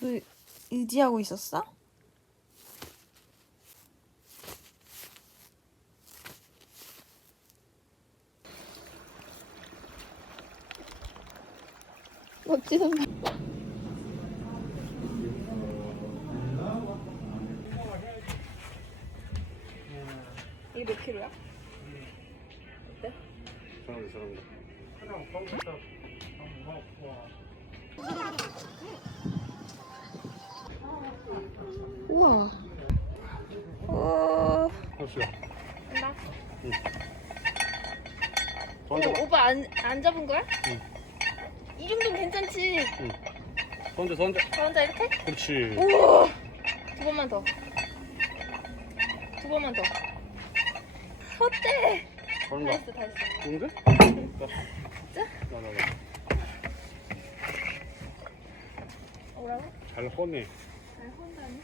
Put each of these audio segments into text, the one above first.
너 의지하고 있었어? 멋지는 말. 이게 몇 킬로야? 잘한다, 잘한다. 우와. 어. 합시다. 나. 응. 오, 손 오빠 안, 안 잡은 거야? 응. 이 정도면 괜찮지. 손 손. 저 혼자 이렇게? 그렇지. 오. 두 번만 더. 두 번만 더. 어때? 다 잘한다. 했어, 다 했어. 좋은데? 진짜? 나, 나, 나. 뭐라고? 잘 헛네. 잘 혼다니?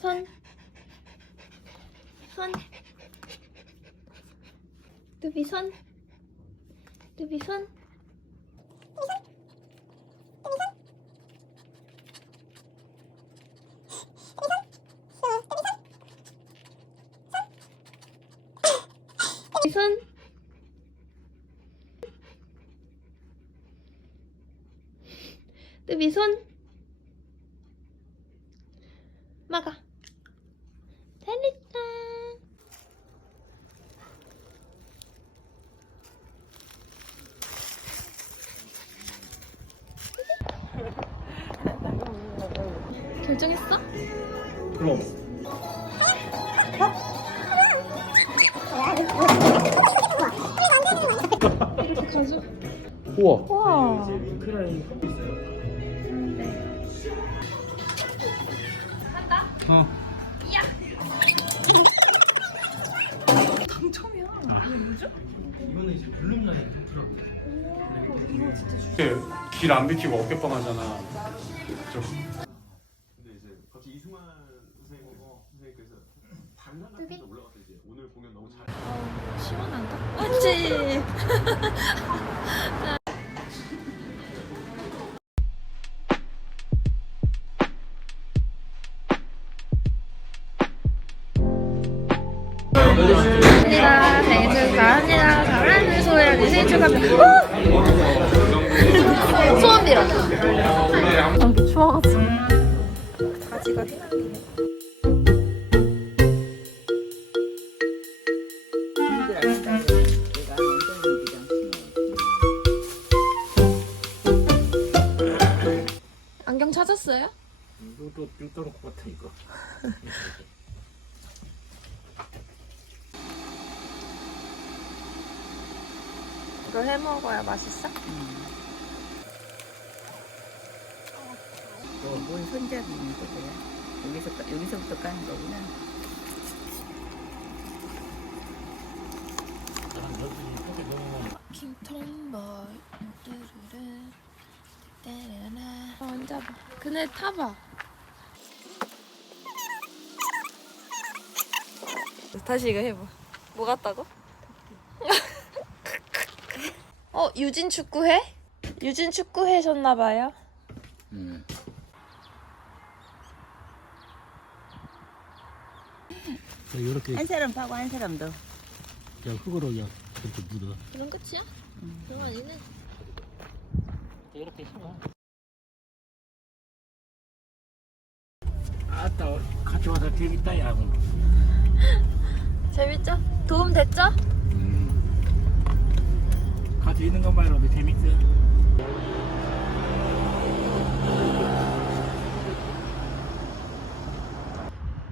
손. 손. 뚜비 손. 뚜비 손. 손. 뚜비 손. 막아. 잘했다. 결정했어? 그럼. 이렇게 가져. 우와. 와. 어. 당첨이야. 이거는 이제 블룸 라인 좋더라고. 이거 진짜 주... 길안 비키고 어깨빵 하잖아. 좀. 근데 이제 갑자기 이승만 선생님 선생님께서 반란 같은 데 올라가서 이제 오늘 공연 너무 잘 어, 시원한가? 맞지. 감사합니다. 생일 축하합니다. 사랑하는 소연이 생일 축하합니다. 어! 소원 빌어. 아, 추워가지고. 바지가 휘날리네. 안경 찾았어요? 이것도 뚫도록 같아 이거. 이거 해 먹어야 맛있어? 뭔 손잡이 있는 거야? 여기서 여기서부터 까는 거구나. 뚜루루 앉아봐 그네 타봐 다시 이거 해봐 뭐 같다고? 어 유진 축구해? 유진 축구해셨나봐요 음. 이렇게 한 사람 파고 한 사람 더. 그냥 흙으로 그냥 이렇게 묻어. 그럼 끝이야? 그럼 아니네 이렇게 심어. 아따 가져와서 재밌다 야구. 재밌죠? 도움 됐죠? 음. 있는 것만으로도 재밌어.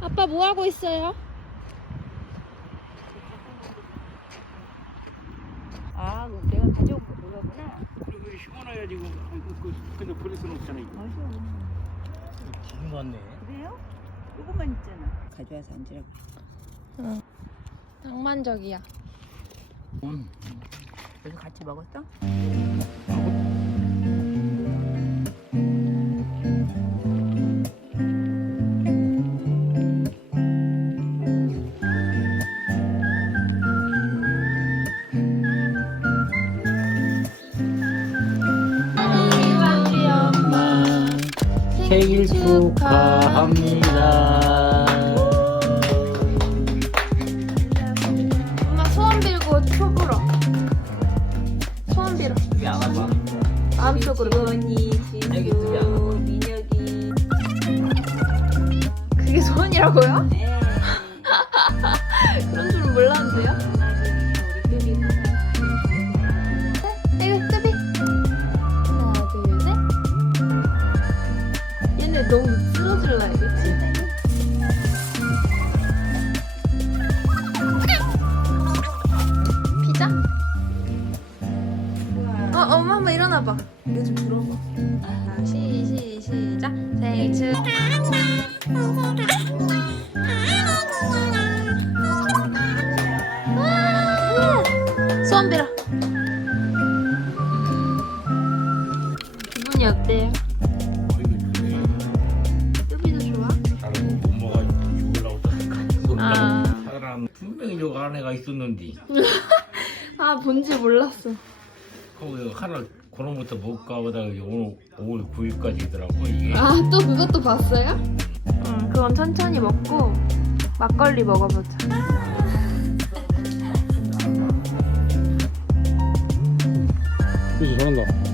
아빠 뭐 하고 있어요? 아, 내가 가져온 거 그거구나. 이거 심어놔야지 이거. 그, 그, 근데 버릴 수는 없잖아 이거. 아쉬워. 기분 왔네. 그래요? 조금만 있잖아. 가져와서 앉으라고. 낭만적이야 음. 여기 같이 먹었어? 생일 축하합니다. 1년이라고요? 음. 그런 줄은 몰랐는데요? 네, 너무 쓰러질라, 그치? 피자? 어, 엄마 한번 일어나봐. 이거 좀 들어봐. 자, 시, 시, 시작. 생일 축 소원 빌어. 기분이 어때요? 뚜비도 좋아? 못 먹어 죽으려고. 아. 사람 분명히 저거 안에가 있었는데 아, 뭔지 몰랐어. 거기 하나 그놈부터 못 가보다가 오늘 5월 9일까지더라고 이게. 아, 또 그것도 봤어요? 응, 그건 천천히 먹고 막걸리 먹어보자. 그치 잘한다 잘한다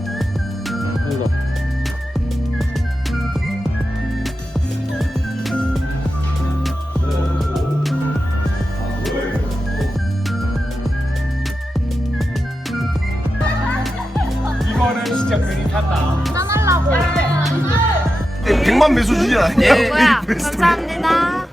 3만 매수 주지 않냐? 네. 뭐야? 감사합니다.